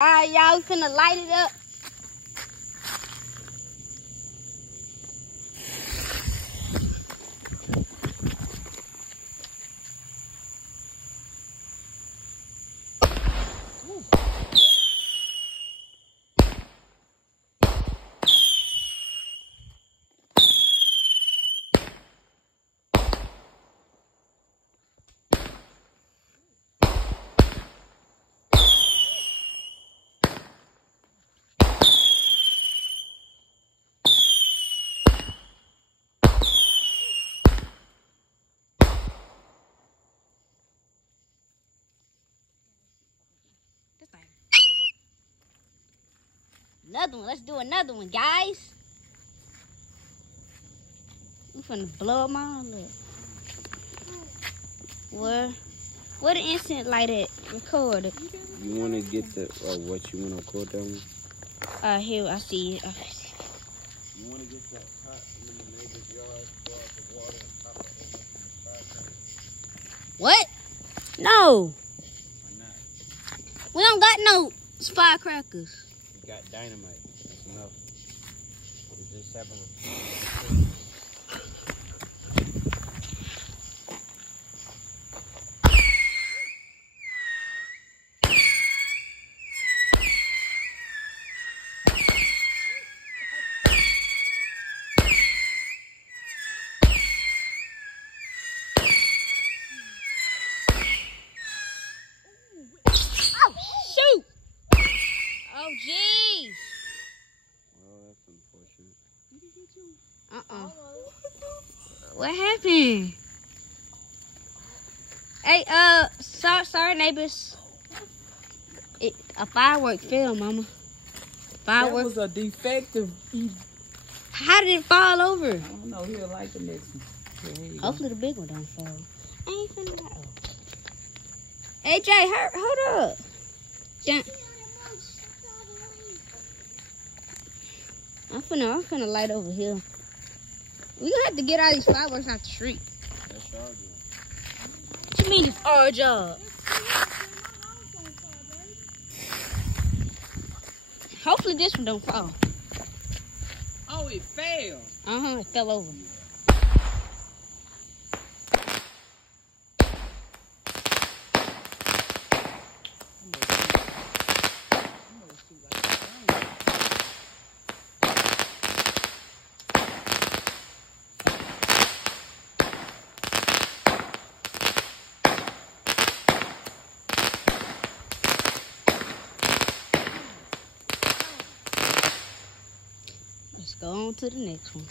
Alright, y'all, we finna light it up. Another one. Let's do another one, guys. I'm finna blow them all up. Where the instant light at? Record it. You want to get the, what you want to record that one? Here, I see it. You want to get that pot in the neighbor's yard, pour out the water and pop it over from the fireplace? What? No. Why not? We don't got no firecrackers. You got dynamite. That's enough. You just have a... Oh, jeez. Well, that's unfortunate. What happened? Hey, sorry, neighbors. A firework fell, Mama. That was a defective. How did it fall over? I don't know. He'll like the next one. Yeah, hopefully the big one don't fall. I ain't finna go. Hey, Jay, hold up. I'm finna light over here. We gonna have to get all these fireworks out the street. That's our job. What you mean it's our job? Hopefully this one don't fall. Oh, it fell. It fell over. Let's go on to the next one.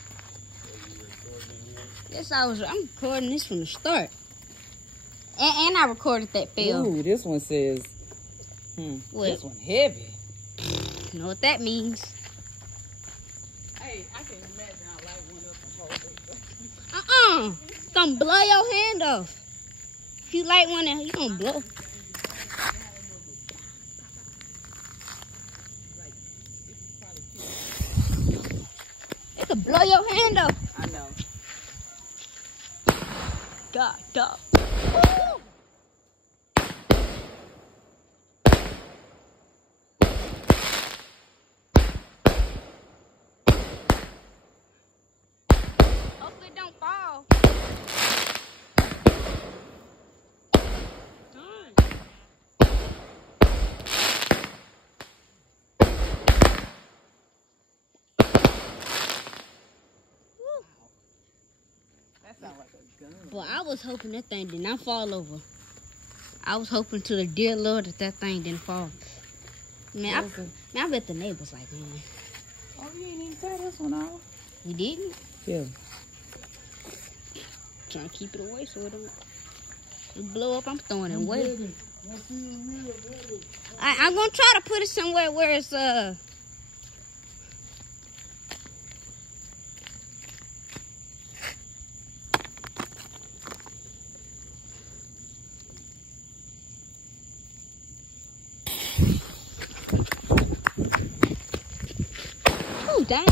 Yes, I'm recording this from the start. And I recorded that fail. Ooh, this one says, What? This one heavy. You know what that means. Hey, I can imagine I light one up and hold it. It's gonna blow your hand off. If you light one out, you gonna blow. It could blow your hand off. I know. God. Hopefully it don't fall. That sounds like a gun. But I was hoping that thing did not fall over. I was hoping to the dear Lord that thing didn't fall. Man, I bet the neighbors like, man. Oh, you ain't even cut this one off. You didn't? Yeah. Trying to keep it away so it don't blow up. I'm throwing it away. I'm gonna try to put it somewhere where it's oh dang.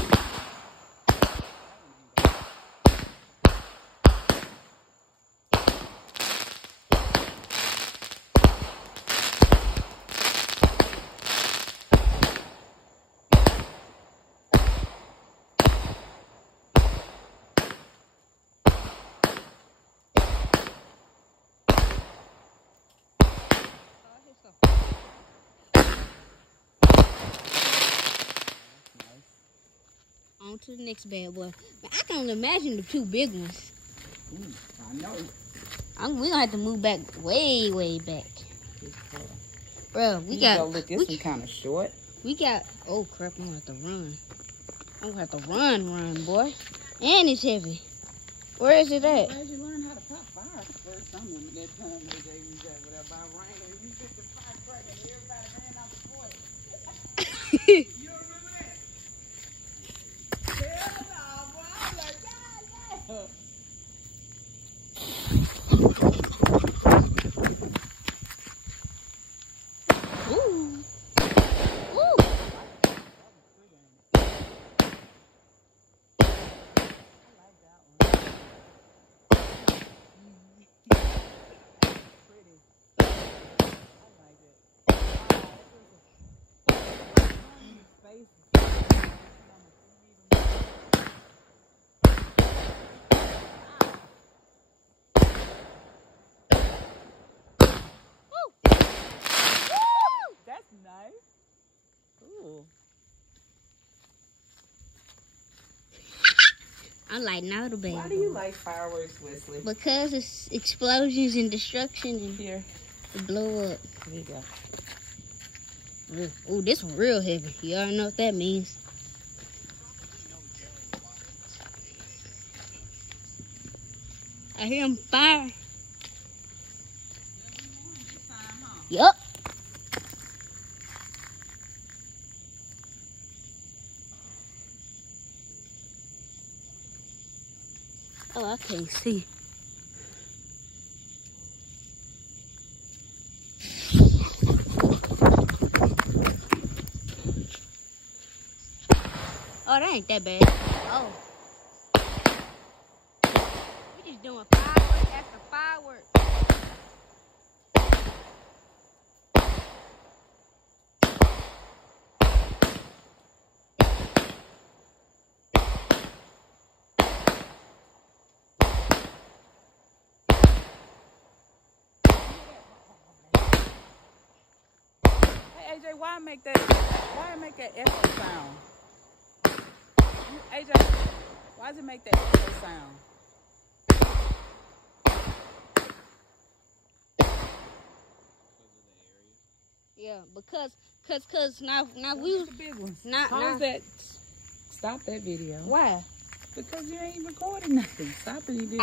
to the next bad boy. Man, I can only imagine the two big ones. I know. We gonna have to move back way back. Bro, we got. Look, this one kind of short. We got. Oh crap! I'm gonna have to run. I'm gonna have to run, boy. And it's heavy. Where is it at? Glad you learned how to pop fire first. I remember that time that they was at whatever by rain and you took the firecracker and everybody ran out the porch. You don't remember that? Hell no, boy. I was like, God, Ooh. Ooh. that's nice. Ooh. I like now the baby. Why do you like fireworks, Wesley? Because it's explosions and destruction and Here. to blow up. There you go. Oh, this one real heavy. You already know what that means. I hear him fire. Yup. Oh, I can't see. Oh, that ain't that bad. Oh. We just doing fireworks after fireworks. Hey, AJ, why make that echo sound? AJ, why does it make that echo sound? Yeah, because now we Those was are the big ones. not Pause that. Stop that video. Why? Because you ain't recording nothing. Stop it. You did.